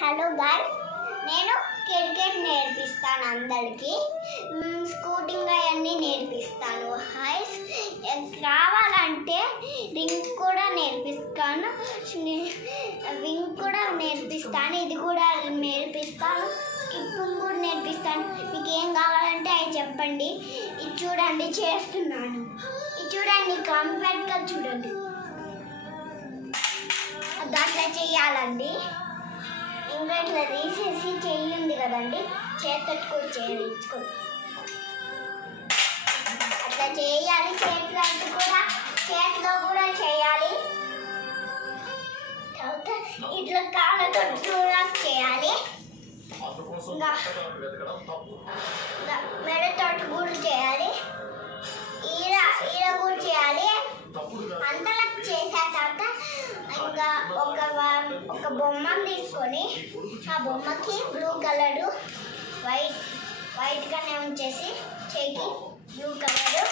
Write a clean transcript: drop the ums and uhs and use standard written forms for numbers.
Hello guys, నేను cricket నేర్పిస్తాను అందరికీ. స్కూటింగ్ అవన్నీ నేర్పిస్తాను. హైస్ కావాలంటే రింగ్ కూడా నేర్పిస్తాను, వింగ్ కూడా నేర్పిస్తాను, ఇది కూడా నేర్పిస్తాను, స్కిప్పింగ్ కూడా నేర్పిస్తాను. మీకు ఏం కావాలంటే అవి చెప్పండి. ఇది చూడండి చేస్తున్నాను. ఇది చూడండి, కంప్లీట్గా చూడండి. దాంట్లో చెయ్యాలండి. ఇంకా ఇట్లా తీసేసి చెయ్యి ఉంది కదండి, చేతితో కూడా చేయించుకోండి. అట్లా చేయాలి. చేతిలో కూడా చేయాలి. తర్వాత ఇట్లా కాళ్ళతో కూడా చేయాలి. ఇంకా మెడతో కూడా చేయాలి. ఈడ కూడా చేయాలి. అంతలా చేసిన తర్వాత ఇంకా ఒక బొమ్మను తీసుకొని ఆ బొమ్మకి బ్లూ కలరు వైట్గానే ఉంచేసి చేయికి బ్లూ కలరు